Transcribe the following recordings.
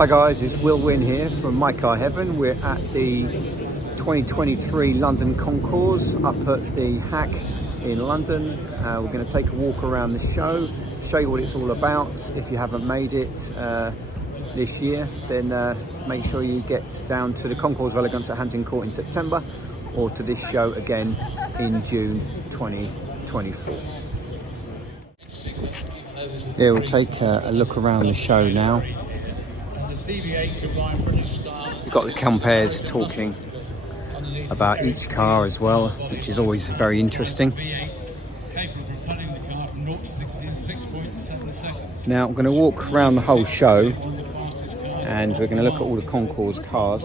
Hi guys, it's Will Wynn here from My Car Heaven. We're at the 2023 London Concours up at the Hack in London. We're going to take a walk around the show, show you what it's all about. If you haven't made it this year, then make sure you get down to the Concours Elegance at Hampton Court in September, or to this show again in June 2024. Here we'll take a look around the show now. We've got the compares talking about each car as well, which is always very interesting. Now I'm going to walk around the whole show and we're going to look at all the Concours cars.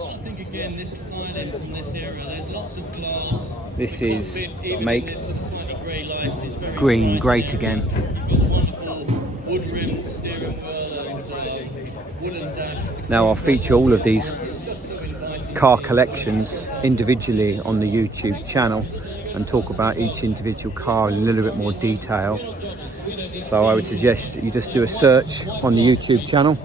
This is Make Green Great Again. Now I'll feature all of these car collections individually on the YouTube channel and talk about each individual car in a little bit more detail. So I would suggest that you just do a search on the YouTube channel.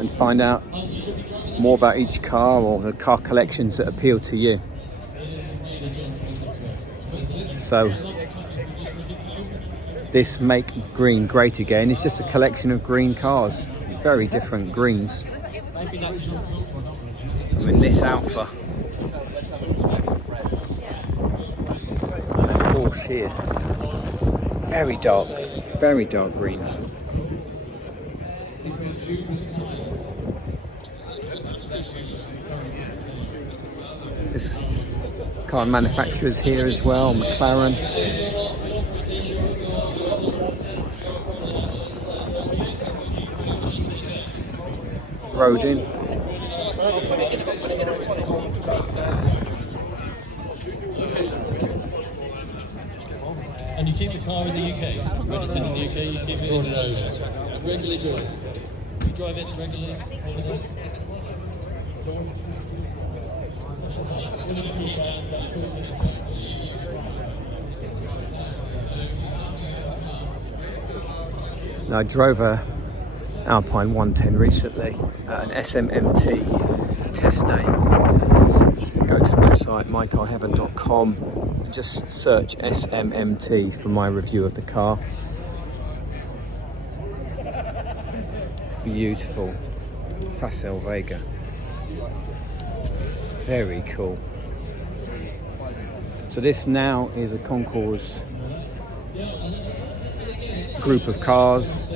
And find out more about each car or the car collections that appeal to you. So this Make Green Great Again is just a collection of green cars, very different greens. I'm in this Alpha and Porsche here, very dark greens. This car manufacturers here as well, McLaren. Rodin. And you keep the car in the UK? Registered in the UK, you keep it over. Regularly drive. You drive it regularly over there? Now, I drove a Alpine 110 recently at an SMMT test day. Go to the website mycarheaven.com and just search SMMT for my review of the car. Beautiful Facel Vega, very cool. So this now is a Concours group of cars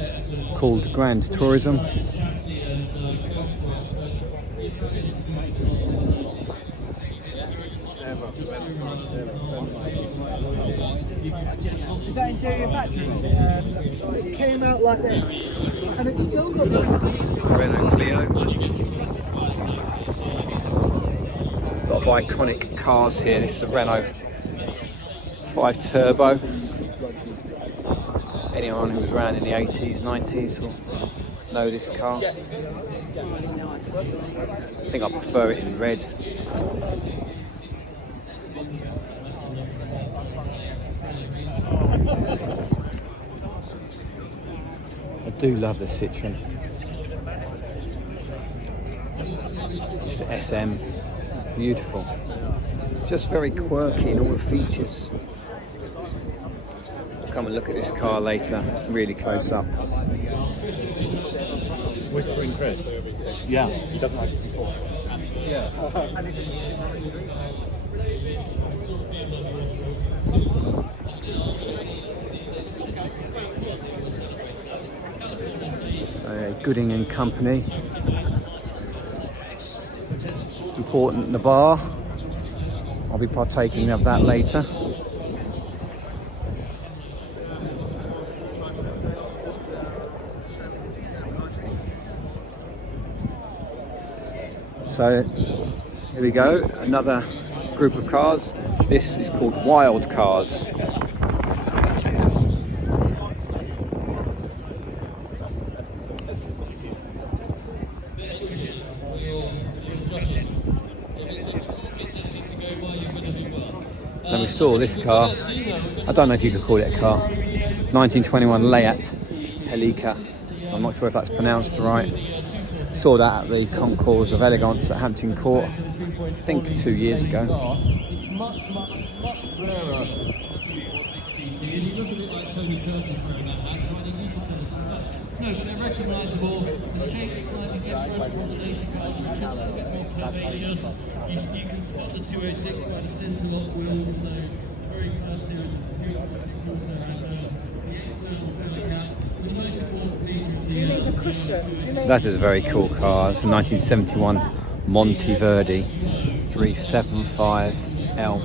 called Grand Tourism. Is that interior factory? It came out like this, and it's still got the Renault Clio. A lot of iconic cars here. This is a Renault 5 Turbo. Anyone who was around in the 80s, 90s will know this car. I think I prefer it in red. I do love the Citroen. It's the SM, beautiful. Just very quirky in all the features. Come and look at this car later, really close up. Whispering Chris. Yeah. He doesn't like it before. Yeah. Gooding and Company. Important, the bar. I'll be partaking of that later. So here we go, another group of cars. This is called Wild Cars. And we saw this car. I don't know if you could call it a car. 1921 Layat Helika. I'm not sure if that's pronounced right. Saw that at the Concours of Elegance at Hampton Court, I think 2 years ago. It's much rarer. You look a bit like Tony Curtis wearing that hat, so I think you should put it as well. No, but they're recognisable. The shape's slightly different from the later cars, which are a bit more curvaceous. You can spot the 206 by the centre lock wheels, the very first series of the 264 and the external filling out. The most sport feature. That is a very cool car. It's a 1971 Monteverdi 375L.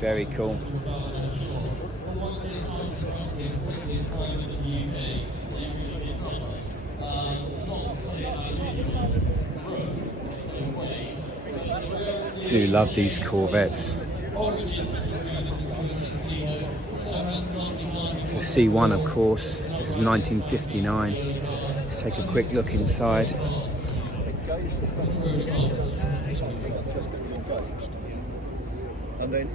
Very cool. Do love these Corvettes. The C1, of course. This is 1959. Let's take a quick look inside. And then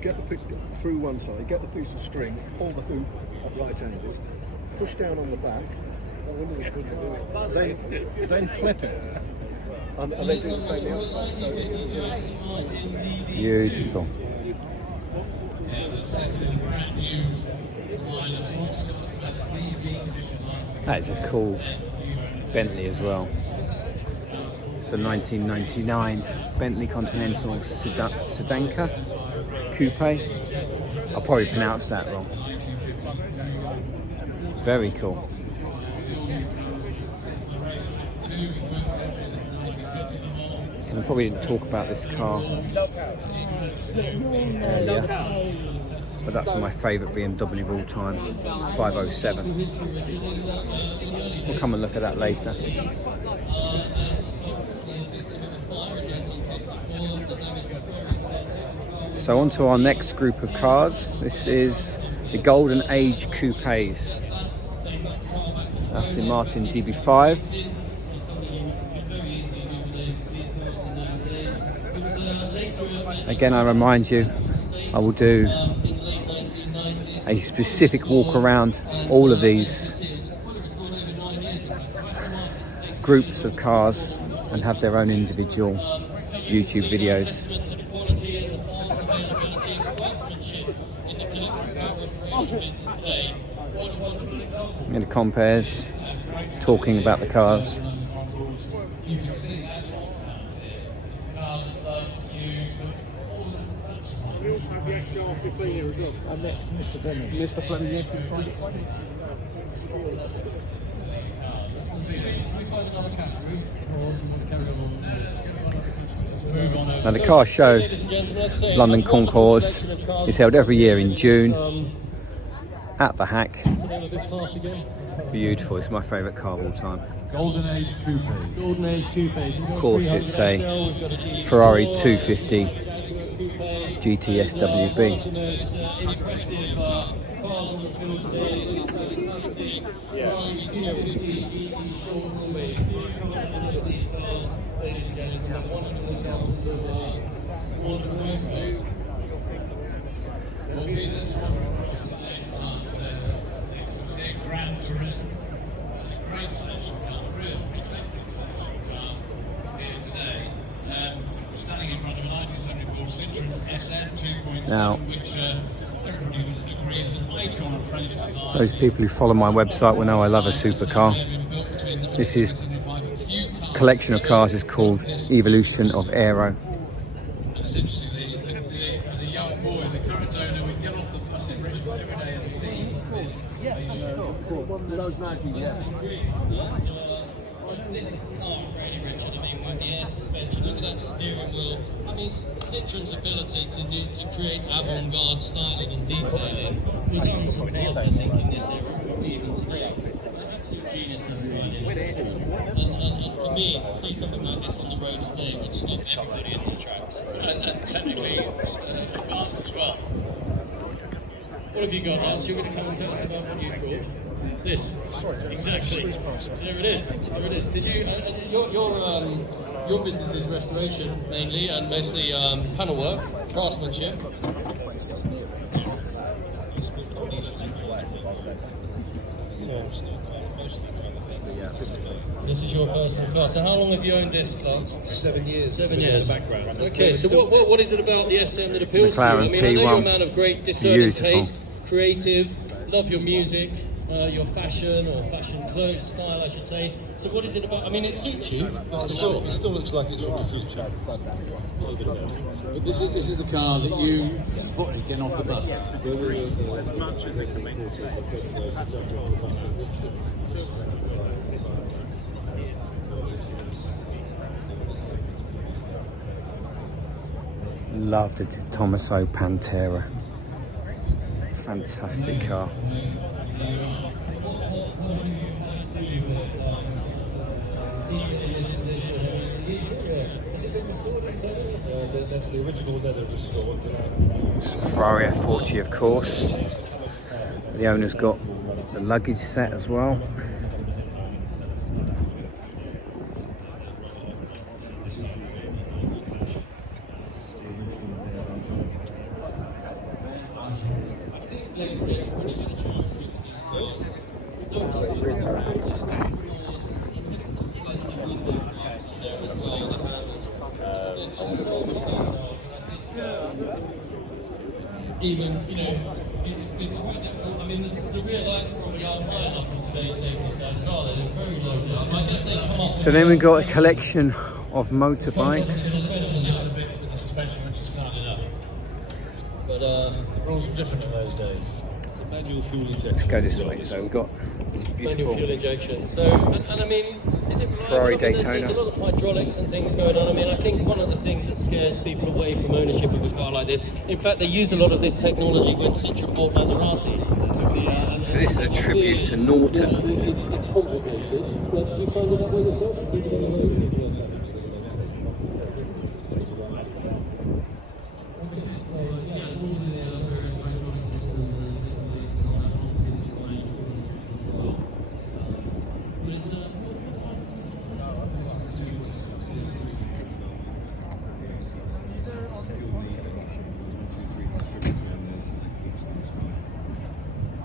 get the piece through one side, get the piece of string, pull the hoop at right angles, push down on the back, then clip it, and then do the same the other side. Beautiful. That is a cool Bentley as well. It's a 1999 Bentley Continental Sedanka Coupe. I'll probably pronounce that wrong. Very cool. We probably didn't talk about this car earlier, but that's my favourite BMW of all time, 507. We'll come and look at that later. So on to our next group of cars. This is the Golden Age Coupes. That's the Martin DB5. Again, I remind you, I will do a specific walk around all of these groups of cars and have their own individual YouTube videos. And the compares, talking about the cars. Mr. Fleming. Now the car show, London Concours, is held every year in June at the Hack. Beautiful, it's my favourite car of all time. Golden Age Coupes. Golden Age Coupes. Of course it's a Ferrari 250 GTSWB. Grand tourism. A great selection car, a real eclectic selection cars here today. We're standing in front of a 1974 Citroën SM 2.7, Now, which everybody would agree is an icon of French design. those people who follow my website will know I love a supercar. This is collection of cars is called Evolution of Aero. And it's interesting, the young boy, the current owner, would get off the bus in Richmond every day and see this. This car, really, Richard, I mean, with the air suspension, look at that steering wheel. I mean, Citroën's ability to create avant-garde styling and detailing was unsurpassed, I think, in this era, probably even today. Absolute genius of styling. And for me, to see something like this on the road today would stop everybody in the tracks. And technically advanced as well. What have you got, Rance? You're going to come and tell us about what you brought. This, exactly. There it is. There it is. Did you? your business is restoration mainly, and mostly panel work, craftsmanship. This is your personal car. So how long have you owned this, Lance? 7 years. 7 years. Background. Okay, so what is it about the SM that appeals to you? McLaren I mean, I know you're a P1. man of great discerning Beautiful. taste, creative, love your music, your fashion or fashion clothes style, I should say. So what is it about? I mean, it suits you. It still looks like it's from the future. But this is the car that you spotted getting off the bus. As much as it can make Love the Tommaso Pantera. Fantastic car. That's the original leather restored. It's a Ferrari F40, of course. The owner's got the luggage set as well. Even, you know, it's quite difficult. I mean, the rear lights probably aren't high enough for today's safety standards, are they? They're very low down. I guess they come off. So then we've got a collection of motorbikes. Suspension lift a bit. The suspension when she started up. But The rules were different in those days. It's a manual fuel injection. Let's go this way. So we've got this manual beautiful fuel injection. So, and I mean, is it reliable? Ferrari I mean, Daytona. There's a lot of hydraulics and things going on. I mean, I think one of the things that scares people away from ownership of a car like this, in fact, they use a lot of this technology when Citroën bought Maserati. So this is a tribute to Norton. It's complicated. But do you find it that way yourself? To keep it on the road?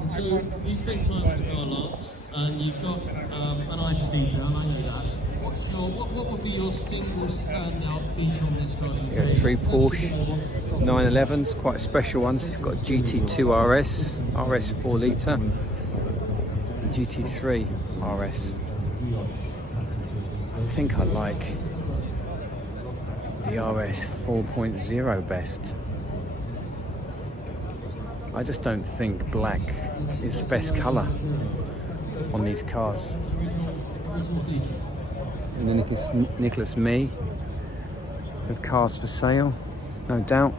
So you spent time with the car lots, and you've got an eye for detail. I know that. What would be your single standout feature on this car? Yeah, 3 Porsche 911s, quite special ones. You've got GT2 RS, RS 4 litre, and GT3 RS. I think I like the RS 4.0 best. I just don't think black is the best colour on these cars. And then Nicholas Me with cars for sale, no doubt.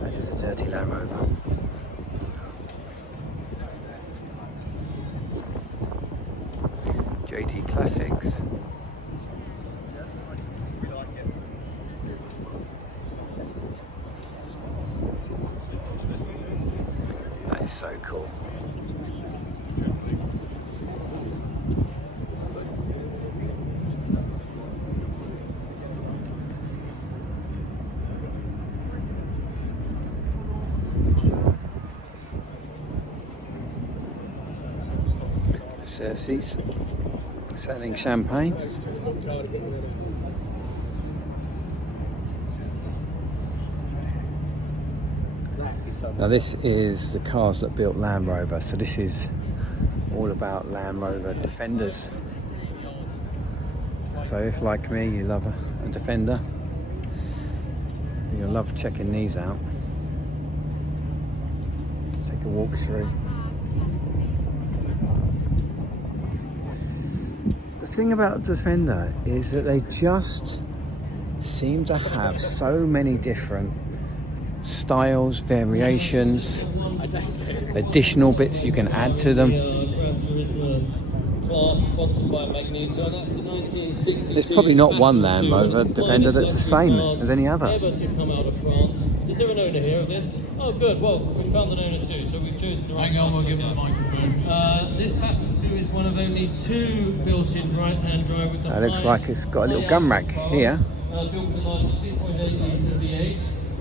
That is a dirty Land Rover. JT Classics. That is so cool. Cersei's selling champagne. Now this is the cars that built Land Rover, so this is all about Land Rover Defenders. So if, like me, you love a Defender, you'll love checking these out. Let's take a walk through. The thing about the Defender is that they just seem to have so many different styles, variations, additional bits you can add to them. class sponsored by Magneto. That's the 1962. There's probably not one Land Rover Fashion Defender finest that's the luxury same cars as any other. ever to come out of France. Is there an owner here of this? Oh, good. Well, we found an owner too, so we've chosen the right. Hang on, car we'll to give look him the at. microphone. This Fashion 2 is one of only 2 built-in right-hand drive with the It looks high- like it's got a little high gun rack Hypercars, here. Built with the largest 6.8 litre V8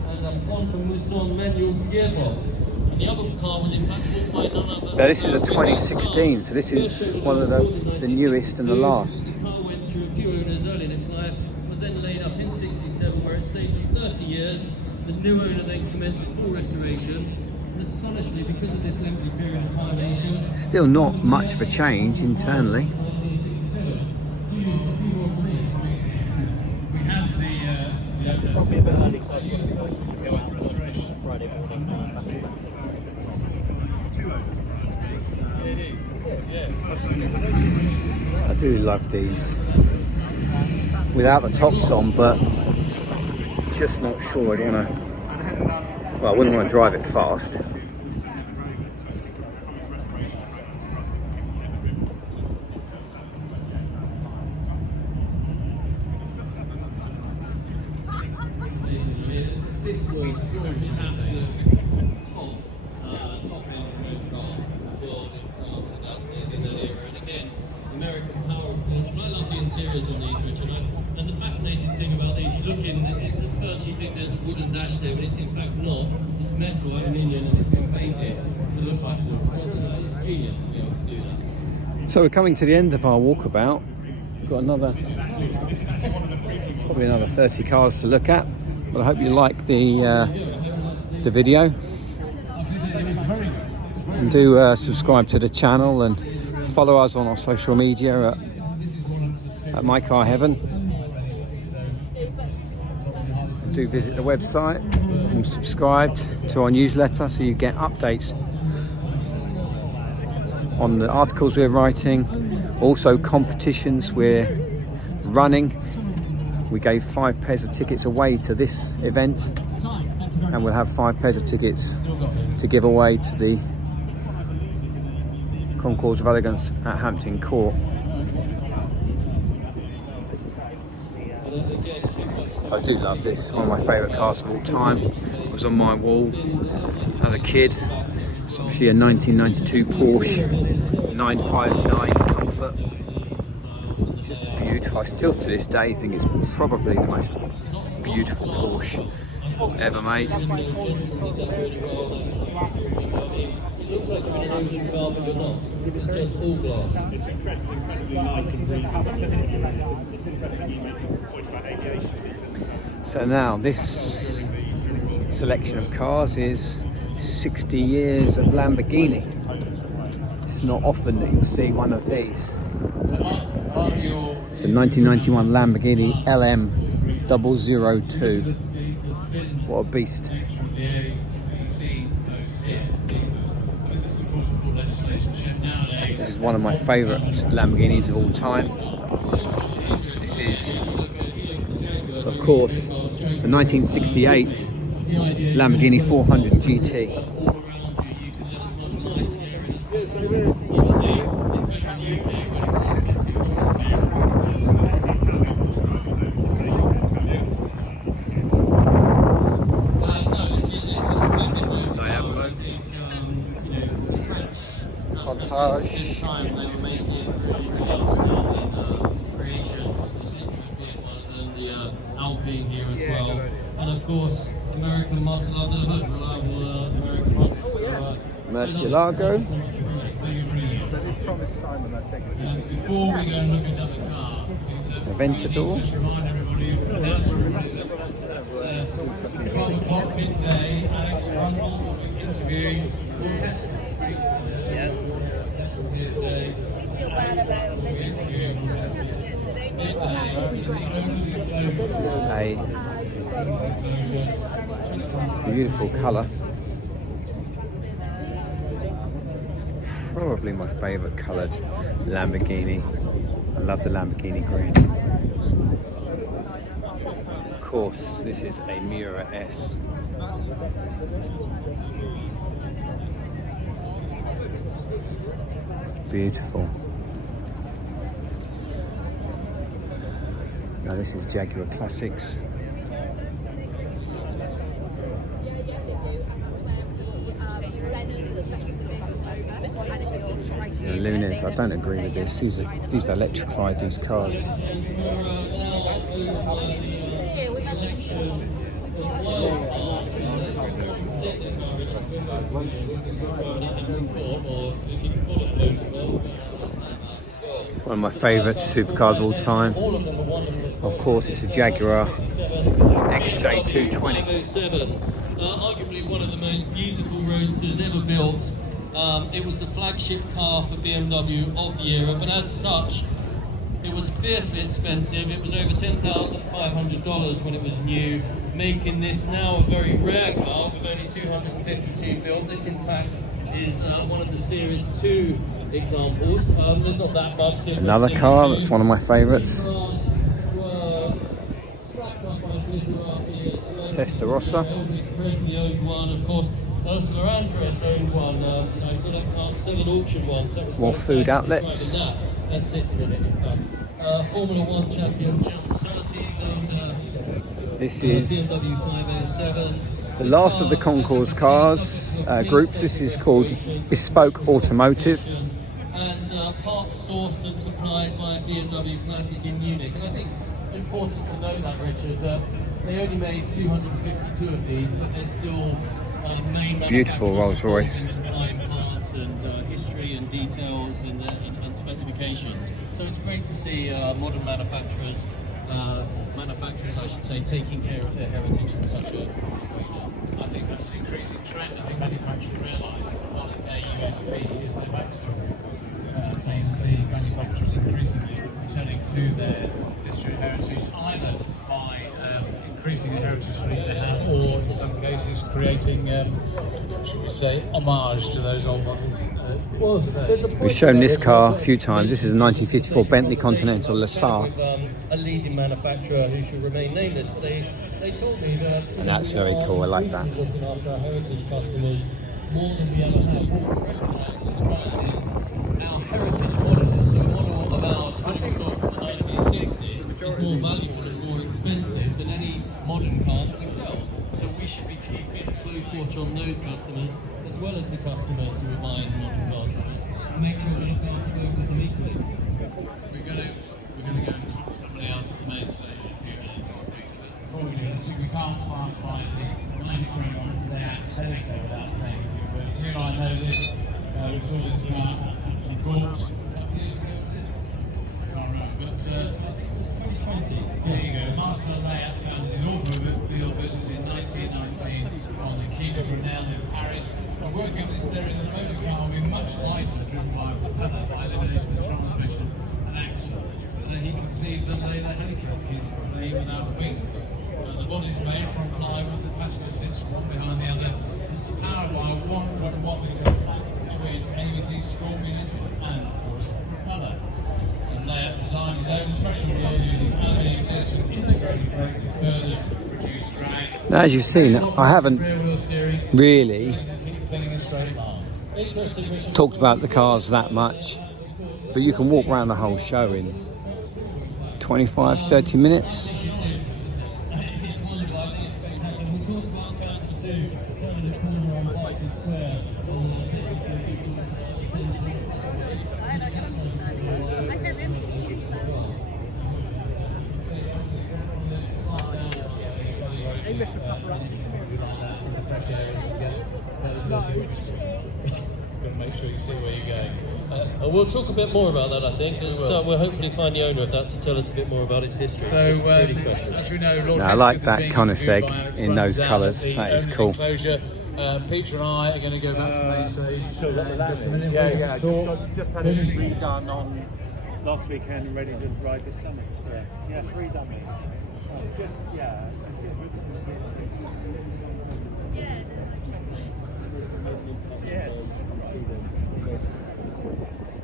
and a Ponte Mousson manual gearbox. And the other car was in fact built by none other. Now, this is a 2016, so this is one of the newest and the last. The car went through a few owners early in its life, was then laid up in 67, where it stayed for 30 years. The new owner then commenced a full restoration. And astonishingly, because of this lengthy period of hibernation, Still not much of a change internally. Probably a bit early, so you go out restoration Friday morning. I do love these. Without the tops on, but just not sure I'd want to. Well, I wouldn't want to drive it fast. This was absolutely top end race car built in France in that era. And again, American power, of course. But I love the interiors on these, Richard. And the fascinating thing about these, you look in, at first you think there's a wooden dash there, but it's in fact not. It's metal, aluminium, and it's been painted to look like wood. It's genius to be able to do that. So we're coming to the end of our walkabout. We've got probably another 30 cars to look at. But I hope you like the video. And do subscribe to the channel and follow us on our social media at My Car Heaven. Do visit the website and subscribe to our newsletter so you get updates on the articles we're writing, also competitions we're running. We gave 5 pairs of tickets away to this event, and we'll have 5 pairs of tickets to give away to the Concours of Elegance at Hampton Court. I do love this, one of my favourite cars of all time. It was on my wall as a kid. It's actually a 1992 Porsche 959 Comfort. Just beautiful. I still to this day think it's probably the most beautiful Porsche ever made. It looks like you're in an engine car, but you're not. It's just all glass. It's incredibly light and breezy. It's interesting you made the point about aviation because So now this selection of cars is 60 years of Lamborghini. It's not often that you'll see one of these. It's a 1991 Lamborghini LM002. What a beast. This is one of my favourite Lamborghinis of all time. This is, of course, the 1968 Lamborghini 400 GT. This time they were making really outstanding creations, the Citroen vehicles and the Alpine here as well. And of course, American muscle under the hood, reliable American muscle. So, Murcielago. before we go and look at another car, Aventador. just remind everybody that's 12 o'clock midday, Alex Rundle interviewing Paul Heston. Heston here today. We're interviewing Paul Heston midday. A beautiful colour. Probably my favourite coloured Lamborghini. I love the Lamborghini green. Of course, this is a Miura S. Beautiful. Now this is Jaguar Classics. The Lunas, I don't agree with this. These have electrified these cars. One of my favourites, supercars of all time. Of course, it's a Jaguar XJ220. Arguably one of the most beautiful roadsters ever built. It was the flagship car for BMW of the era, but as such, it was fiercely expensive. It was over $10,500 when it was new, making this now a very rare car with only 252 built. This, in fact, is one of the Series 2 examples. There's not that much difference. Another car that's one of my favourites. Testarossa. Mr. Presley owned one, of course. Ursula Andress owned one. I saw that car sell at auction once. That was More food outlets. That's sitting in it, in fact. Formula 1 champion John Surtees owned This is BMW 507. the last of the Concours cars groups. This is called Bespoke Automotive. And parts sourced and supplied by BMW Classic in Munich. And I think important to know that, Richard, that they only made 252 of these, but they're still main Beautiful Rolls Royce. supplying parts and history and details and specifications. So it's great to see modern manufacturers, I should say, taking care of their heritage in such a way. I think that's an increasing trend. I think manufacturers realise that part of their USP is their backstory. So you see manufacturers increasingly returning to their history and heritage, either by increasing the heritage fleet they have, or in some cases creating, should we say, homage to those old models. We've shown this car a few times. This is a 1954 Bentley Continental Lasalle. A leading manufacturer who should remain nameless, but they told me that... And that's very cool, I like that. Looking after our heritage customers more than we ever have. What we've recognised as a brand is our heritage models. So a model of ours, fully restored from the 1960s, is more valuable and more expensive than any modern car that we sell. So we should be keeping a close watch on those customers, as well as the customers who are buying modern cars from us, and make sure we look after both of them equally. We're going to go and talk to somebody else at the main stage in a few minutes. Before we do this, we can't pass by the 931 there Helico without saying a few words. You and I know this. We saw this car actually bought a couple of years ago, was it? I can't remember, but I think it was 2020. There you go. Marcel Layat founded his automobile business in 1919 on the Quai de Brunel in Paris. And working on this theory that a motor car will be much lighter, driven by a propeller by eliminating the transmission and axle. He conceived the Layla Helicopter, his plane without wings. The body is made from plywood, the passenger sits one behind the other. It's powered by a 1.1 litre flat between ABC's Scorpion engine and, of course, the propeller. And Layla designed his own special gears using aluminium discs and integrated brakes to further reduce drag. Now, as you've seen, I haven't really talked about the cars that much, but you can walk around the whole show in 25-30 minutes. Make sure you see where you're going. We'll talk a bit more about that, I think. We'll hopefully find the owner of that to tell us a bit more about its history. So, really special. as we know, Lord I like that Koenigsegg in those colours. That is cool. Peter and I are going to go back to the main stage. Just a minute. Yeah. Just had it redone on last weekend and ready to ride this summer. Yeah, it's redone.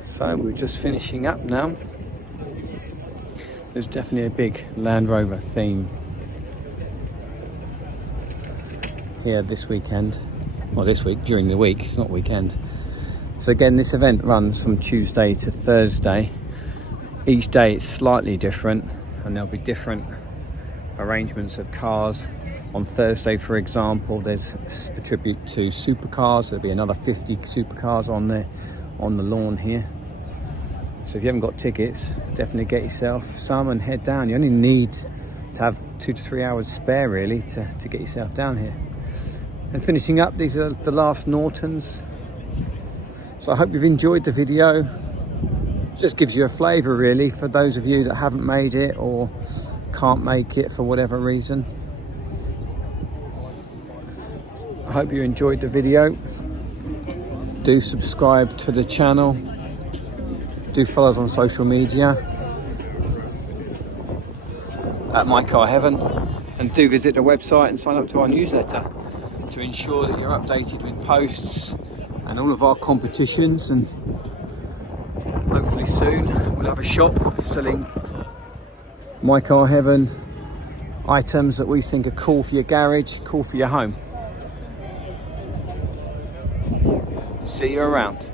So we're just finishing up now. There's definitely a big Land Rover theme here this weekend. Well, this week, during the week, it's not weekend. So again, this event runs from Tuesday to Thursday. Each day it's slightly different. and there'll be different arrangements of cars. On Thursday, for example, there's a tribute to Supercars. There'll be another 50 Supercars on the lawn here. So if you haven't got tickets, definitely get yourself some and head down. You only need to have 2 to 3 hours spare really to get yourself down here. And finishing up, these are the last Nortons. So I hope you've enjoyed the video. Just gives you a flavour really for those of you that haven't made it or can't make it for whatever reason. I hope you enjoyed the video. Do subscribe to the channel. Do follow us on social media at My Car Heaven, and do visit the website and sign up to our newsletter to ensure that you're updated with posts and all of our competitions. And hopefully soon we'll have a shop selling My Car Heaven items that we think are cool for your garage, cool for your home. See you around.